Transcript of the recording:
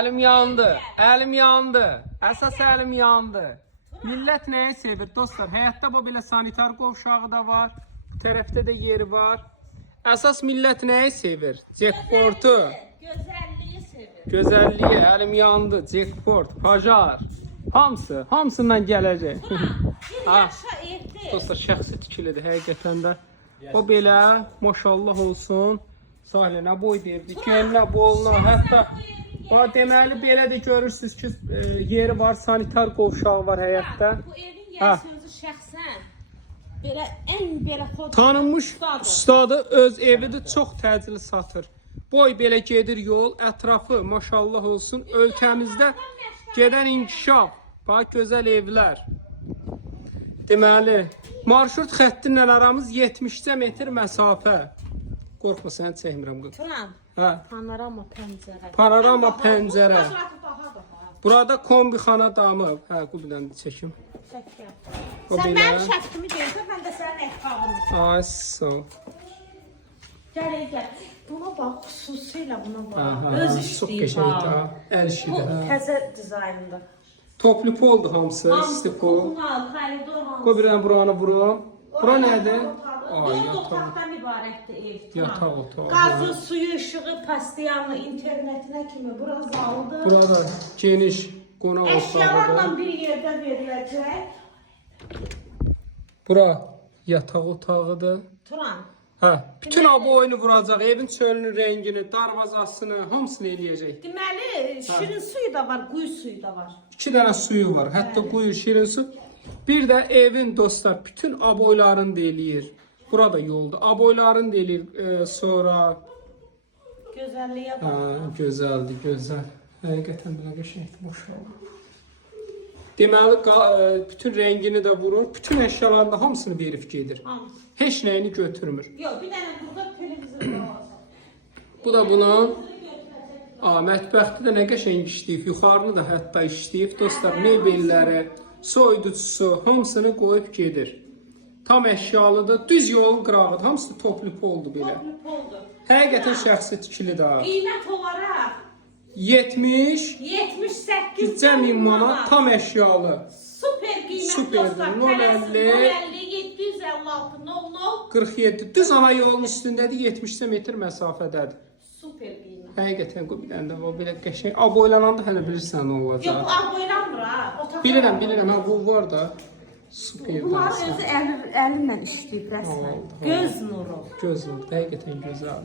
Elim yandı. Elim yandı. Əsas elim yandı. Millət nəyi sevir dostlar? Həyatda bu belə sanitar qovşağı da var. Bu tərəfdə də yeri var. Əsas millət nəyi sevir? Jackportu. Gözəlliyi sevir. Gözəlliyi, elim yandı. Jackport, Pajar. Hamısından gələcək. Yaşa evli. Dostlar şəxsi tikilidir həqiqətən də. O belə maşallah olsun. Sahilə nə boy deyirdi, gönlə boluna, hətta deməli belə də görürsünüz ki, yeri var, sanitar qovşağı var həyətdə. Bu evin yer sözü şəxsən belə ən belə tanınmış ustadı, öz evidir, çox təcili satır. Boy belə gedir yol, ətrafı maşallah olsun. Ölkəmizdə gedən inkişaf, bax gözəl evlər. Deməli, marşrut xəttinlə aramız 70 metr məsafə. Qorxma, səni çəkmirəm. Turan. Hə. Panorama pəncərə. Panorama pəncərə. Burada kombixana damı. Hə, quldan çəkim. Çəkir. Sən mənim şəklimi görsən, mən də sənin əhvalını. Ay, sağ ol. Gəl. Buna bax, xüsusilə buna bax. Aha, öz çox işləyir. qəşəngdir ha. Hər şeydə. Təzə dizaynında. Toplu poldu hamısı, stipol. Koridor. Qoy bir dənə buranı vurum. Bura nədir? Ay, otaqdan ibarətdir ev. Yataq otağı. Qazı, suyu, işığı, pastiyanlı, internetinə kimi. Bura zalıdır. Burada geniş qonaq Əşyalarla otağıdır. bir yerdə veriləcək. Bura yataq otağıdır. Turan. Hə, bütün abı oyunu vuracaq. Evin çölünün rəngini, darvazasını, hamısını eləyəcək. Deməli, şirin suyu da var, quyu suyu da var. 2 dənə suyu var. Hətta quyu, şirin su. Bir də evin dostlar bütün aboylarını da eləyir. Burada yolda. Aboylarını da eləyir sonra. Gözəlliyə bax. Ha, gözəldir, gözəl. Həqiqətən belə qəşəngdir, maşallah. Deməli, bütün rəngini də vurur. Bütün əşyalarını da hamısını verib gedir. Hamısı. Heç nəyini götürmür. Yox, bir dənə burada televizor var. Bu da bunun mətbəxdə də nə qəşəng işləyib. Yuxarını da hətta işləyib. Dostlar, mebelləri, soyuducusu, hamısını qoyub gedir. Tam əşyalıdır. Düz yolun qırağıdır. Hamısı toplu poldu belə. Toplu poldur. Həqiqətən şəxsi tikilidir ha. Qiymət olaraq 78 78 manat tam əşyalı. Super qiymət Super, dostlar. 050, 756 00 47. Düz ana yolun üstündədir, 70 metr məsafədədir. super qiymət. Həqiqətən bu biləndə o belə qəşəng. Aboylananda hələ bilirsən nə Yox, olacaq. bu aboylanmır ha. Otaqda Bilirəm, ha bu var da. Super. Bunlar özü əlimlə işləyib rəsmən. Göz nuru. Gözəl, həqiqətən gözəl.